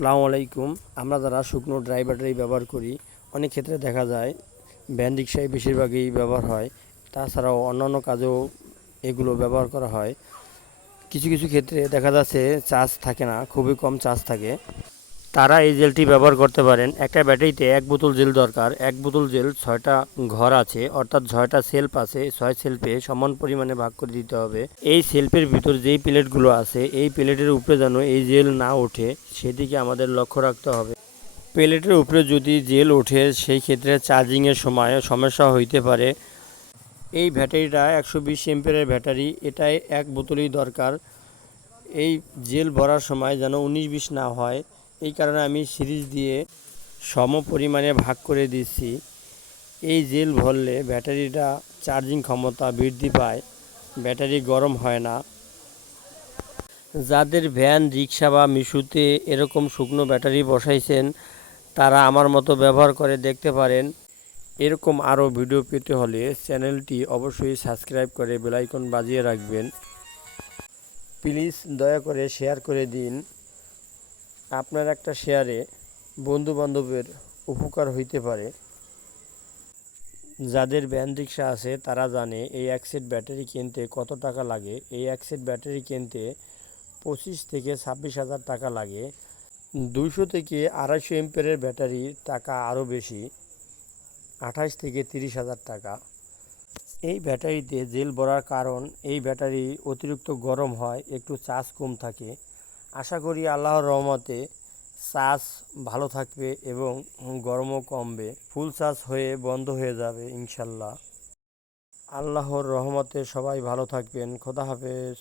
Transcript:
আসসালামু আলাইকুম। আমরা যারা শুকনো ড্রাই ব্যাটারি ব্যবহার করি, অনেক ক্ষেত্রে দেখা যায় ভ্যান রিক্সায় বেশিরভাগই ব্যবহার হয়। তাছাড়াও অন্যান্য কাজেও এগুলো ব্যবহার করা হয়। কিছু কিছু ক্ষেত্রে দেখা যাচ্ছে চার্জ থাকে না, খুবই কম চার্জ থাকে। তারা এই জেলটি ব্যবহার করতে পারেন। একটা ব্যাটারিতে 1 বোতল জেল দরকার। 1 বোতল জেল 6টা ঘর আছে, অর্থাৎ 6টা সেলফ আছে। 6 সেলফে সমান পরিমাণে ভাগ করে দিতে হবে। এই সেলফের ভিতর যেই প্লেটগুলো আছে, এই প্লেটের উপরে যেন এই জেল না ওঠে, সেদিকে আমাদের লক্ষ্য রাখতে হবে। প্লেটের উপরে যদি জেল ওঠে, সেই ক্ষেত্রে চার্জিংয়ের সময় সমস্যা হইতে পারে। এই ব্যাটারিটা 120 এম্পিয়ারের ব্যাটারি, এটাই 1 বোতলই দরকার। এই জেল ভরার সময় যেন 19-20 না হয়, এই কারণে আমি সিরিজ দিয়ে সম পরিমাণে ভাগ করে দিচ্ছি। এই জেল ভরলে ব্যাটারিটা চার্জিং ক্ষমতা বৃদ্ধি পায়, ব্যাটারি গরম হয় না। যাদের ভ্যান রিক্সা বা মিশুতে এরকম শুকনো ব্যাটারি বসাইছেন, তারা আমার মতো ব্যবহার করে দেখতে পারেন। এরকম আরও ভিডিও পেতে হলে চ্যানেলটি অবশ্যই সাবস্ক্রাইব করে বেল আইকন বাজিয়ে রাখবেন। প্লিজ দয়া করে শেয়ার করে দিন। আপনার একটা শেয়ারে বন্ধুবান্ধবের উপকার হইতে পারে। যাদের ভ্যান রিক্সা আছে তারা জানে এই এক সেট ব্যাটারি কিনতে কত টাকা লাগে। এই এক সেট ব্যাটারি কিনতে 25 থেকে 26 হাজার টাকা লাগে। 200 থেকে 250 এম্পিয়ারের ব্যাটারির টাকা আরও বেশি, 28 থেকে 30 হাজার টাকা। এই ব্যাটারিতে জেল ভরার কারণ এই ব্যাটারি অতিরিক্ত গরম হয়, একটু চার্জ কম থাকে। আশা করি আল্লাহর রহমতে চার্জ ভালো থাকবে এবং গরমও কমবে। ফুল চার্জ হয়ে বন্ধ হয়ে যাবে ইনশাল্লাহ। আল্লাহর রহমতে সবাই ভালো থাকবেন। খোদা হাফেজ।